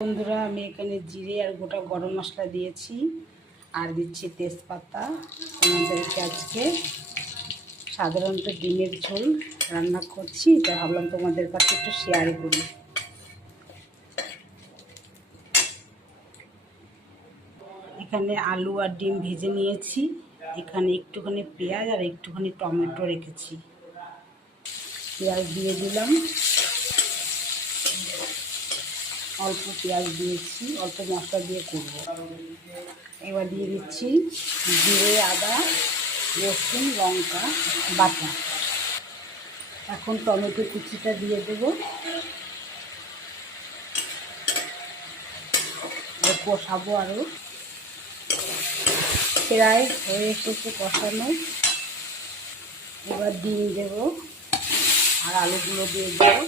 বন্ধুরা, আমি এখানে জিরে আর গোটা গরম মশলা দিয়েছি আর দিচ্ছি তেজপাতা। তোমাদেরকে আজকে সাধারণত ডিমের ঝোল রান্না করছি, তাই ভাবলাম তোমাদের কাছে একটু শেয়ার করি। এখানে আলু আর ডিম ভেজে নিয়েছি। এখানে একটুখানি পেঁয়াজ আর একটুখানি টমেটো রেখেছি। পেঁয়াজ দিয়ে দিলাম, অল্প পেঁয়াজ দিয়েছি, অল্প মশলা দিয়ে করব। এবার দিয়ে দিচ্ছি জিরে, আদা, রসুন, লঙ্কা বাটা। এখন টমেটো কুচিটা দিয়ে দেব, কষাবো। আরও প্রায় হয়ে এসেছে কষানো। এবার ডিম দেব আর আলুগুলো দিয়ে দেবো।